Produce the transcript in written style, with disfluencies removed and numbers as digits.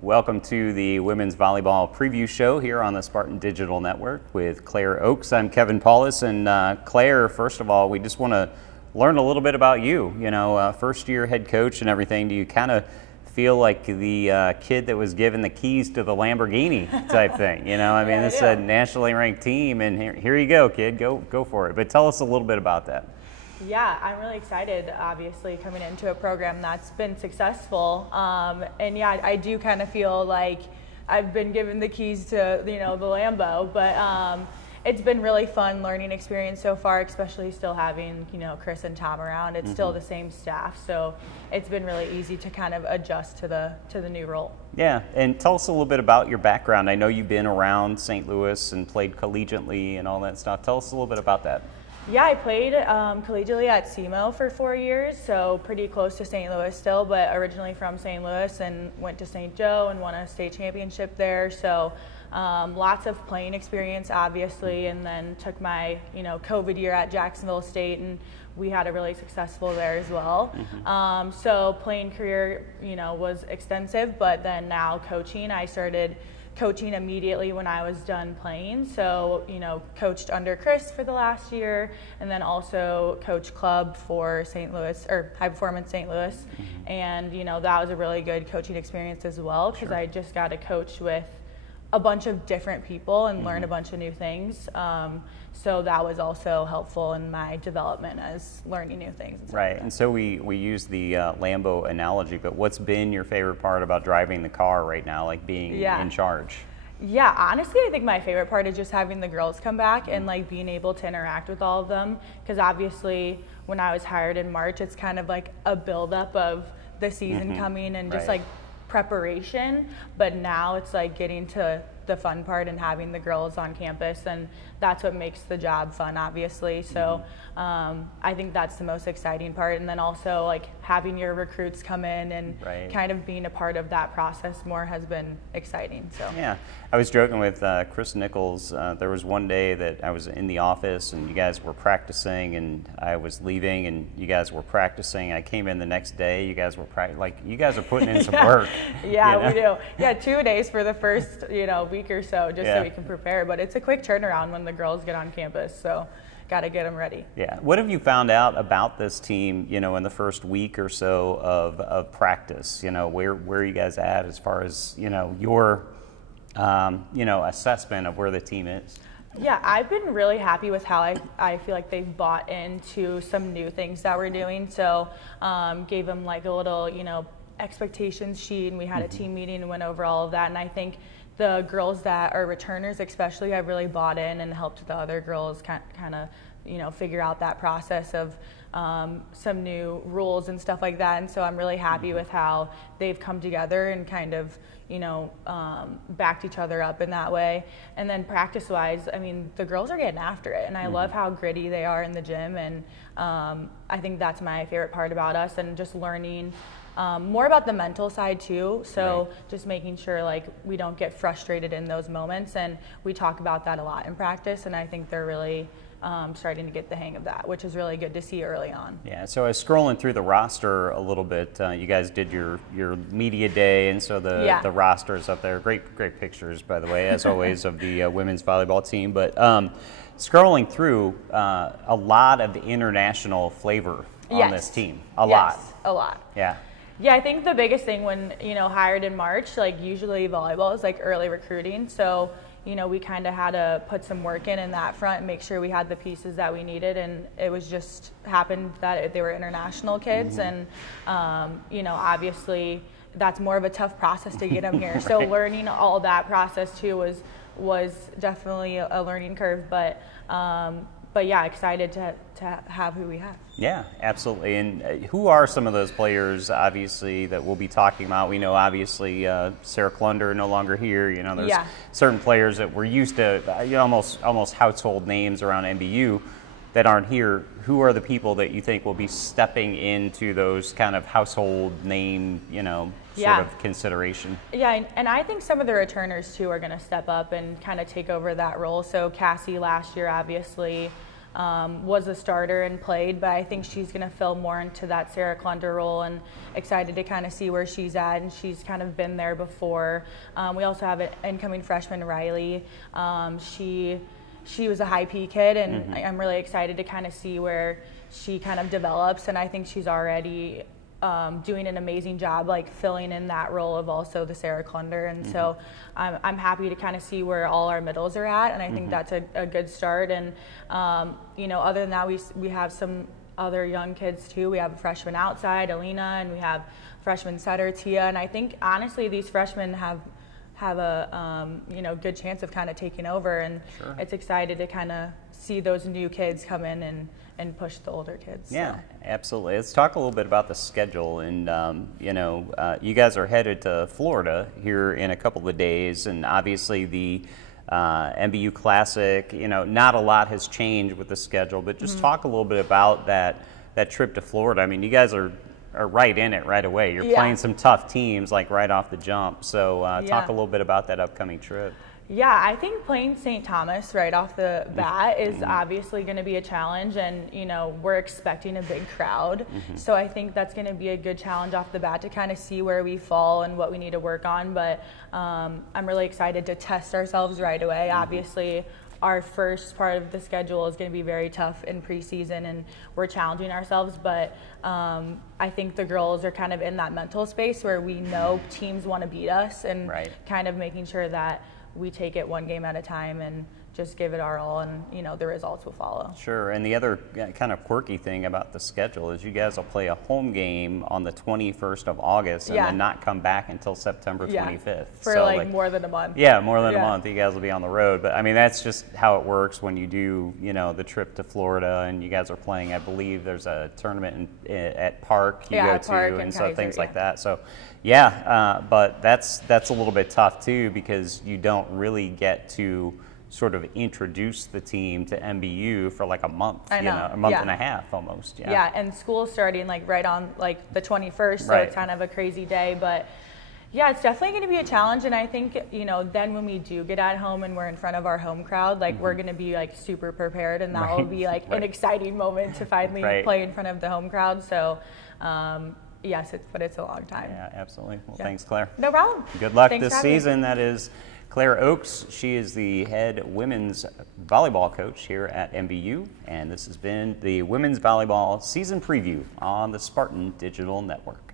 Welcome to the Women's Volleyball Preview Show here on the Spartan Digital Network with Claire Ochs. I'm Kevin Paulus, and Claire, first of all, we just want to learn a little bit about you. You know, first year head coach and everything. Do you kind of feel like the kid that was given the keys to the Lamborghini type thing? You know, I mean, this is a nationally ranked team, and here you go, kid, go for it. But tell us a little bit about that. Yeah, I'm really excited, obviously, coming into a program that's been successful. And yeah, I do kind of feel like I've been given the keys to, the Lambo, but it's been really fun learning experience so far, especially still having, Chris and Tom around. It's still the same staff, so it's been really easy to kind of adjust to the new role. Yeah, and tell us a little bit about your background. I know you've been around St. Louis and played collegiately and all that stuff. Tell us a little bit about that. Yeah, I played collegiately at SEMO for 4 years, so pretty close to St. Louis still, but originally from St. Louis and went to St. Joe and won a state championship there. So lots of playing experience, obviously, and then took my COVID year at Jacksonville State, and we had a really successful there as well. So playing career was extensive, but then now coaching, I started coaching immediately when I was done playing. So, coached under Chris for the last year, and then also coached club for St. Louis, or High Performance St. Louis. And, that was a really good coaching experience as well, because I just got to coach with a bunch of different people and learn a bunch of new things. So that was also helpful in my development as learning new things. Right, and so we use the Lambo analogy, but what's been your favorite part about driving the car right now, like being in charge? Yeah, honestly, I think my favorite part is just having the girls come back and like being able to interact with all of them, because obviously when I was hired in March, it's kind of like a buildup of the season coming and just like preparation, but now it's like getting to the fun part and having the girls on campus, and that's what makes the job fun, obviously. So I think that's the most exciting part, and then also like having your recruits come in and kind of being a part of that process more has been exciting. So yeah, I was joking with Chris Nichols. There was one day that I was in the office and you guys were practicing, and I was leaving and you guys were practicing. I came in the next day, you guys were you guys are putting in some work. Yeah, we do. Yeah, 2 days for the first week or so, just so we can prepare. But it's a quick turnaround when the girls get on campus, so got to get them ready. Yeah. What have you found out about this team, in the first week or so of practice? Where are you guys at as far as, your, assessment of where the team is? Yeah, I've been really happy with how I feel like they've bought into some new things that we're doing. So gave them like a little, expectations sheet, and we had a team meeting and went over all of that. And I think the girls that are returners especially have really bought in and helped the other girls kind of figure out that process of some new rules and stuff like that. And so I'm really happy with how they've come together and kind of backed each other up in that way. And then practice wise, I mean, the girls are getting after it, and I love how gritty they are in the gym, and I think that's my favorite part about us, and just learning more about the mental side too. So just making sure like we don't get frustrated in those moments, and we talk about that a lot in practice, and I think they're really starting to get the hang of that, which is really good to see early on. Yeah, so I was scrolling through the roster a little bit. You guys did your media day, and so the roster is up there. Great pictures, by the way, as always, of the women's volleyball team. But scrolling through, a lot of the international flavor on this team. A lot. Yeah. Yeah, I think the biggest thing when, hired in March, like usually volleyball is like early recruiting. So, we kind of had to put some work in that front and make sure we had the pieces that we needed. And it was just happened that they were international kids. And, obviously that's more of a tough process to get them here. So learning all that process too was definitely a learning curve. But yeah, excited to have who we have. Yeah, absolutely. And who are some of those players, obviously, that we'll be talking about? We know, obviously, Sarah Klunder no longer here. There's certain players that we're used to, almost household names around MBU that aren't here. Who are the people that you think will be stepping into those kind of household name, sort of consideration? Yeah, and I think some of the returners, too, are going to step up and kind of take over that role. So Cassie last year, obviously, was a starter and played, but I think she's going to fill more into that Sarah Klunder role, and excited to kind of see where she's at, and she's kind of been there before. We also have an incoming freshman, Riley. She was a high P kid, and I'm really excited to kind of see where she kind of develops, and I think she's already doing an amazing job, like filling in that role of also the Sarah Klunder, and so I'm happy to kind of see where all our middles are at, and I think that's a good start. And you know, other than that, we have some other young kids too. We have a freshman outside, Alina, and we have freshman setter, Tia, and I think honestly these freshmen have a you know, good chance of kind of taking over, and it's excited to kind of see those new kids come in and push the older kids. Yeah, absolutely. Let's talk a little bit about the schedule. And you know, you guys are headed to Florida here in a couple of days, and obviously the MBU Classic, you know, not a lot has changed with the schedule, but just talk a little bit about that trip to Florida. I mean, you guys are right in it right away. You're playing some tough teams like right off the jump. So talk a little bit about that upcoming trip. Yeah, I think playing St. Thomas right off the bat is obviously going to be a challenge, and you know, we're expecting a big crowd, so I think that's going to be a good challenge off the bat to kind of see where we fall and what we need to work on. But I'm really excited to test ourselves right away. Obviously, our first part of the schedule is going to be very tough in preseason, and we're challenging ourselves, but I think the girls are kind of in that mental space where we know teams want to beat us, and kind of making sure that we take it one game at a time and just give it our all, and you know, the results will follow. Sure. And the other kind of quirky thing about the schedule is you guys will play a home game on the 21st of August and then not come back until September 25th. For so like more than a month. Yeah, more than a month. You guys will be on the road. But I mean, that's just how it works when you do, you know, the trip to Florida, and you guys are playing, I believe there's a tournament at Park you go to, and so things like that. So but that's a little bit tough too, because you don't really get to sort of introduce the team to MBU for like a month, you know, a month and a half almost. Yeah, and school's starting like right on like the 21st, so it's kind of a crazy day. But yeah, it's definitely going to be a challenge, and I think, you know, then when we do get at home and we're in front of our home crowd, like we're going to be like super prepared, and that will be like an exciting moment to finally play in front of the home crowd. So yes, but it's a long time. Yeah, absolutely. Well, thanks, Claire. No problem. Good luck this season. That is Claire Ochs. She is the head women's volleyball coach here at MBU, and this has been the women's volleyball season preview on the Spartan Digital Network.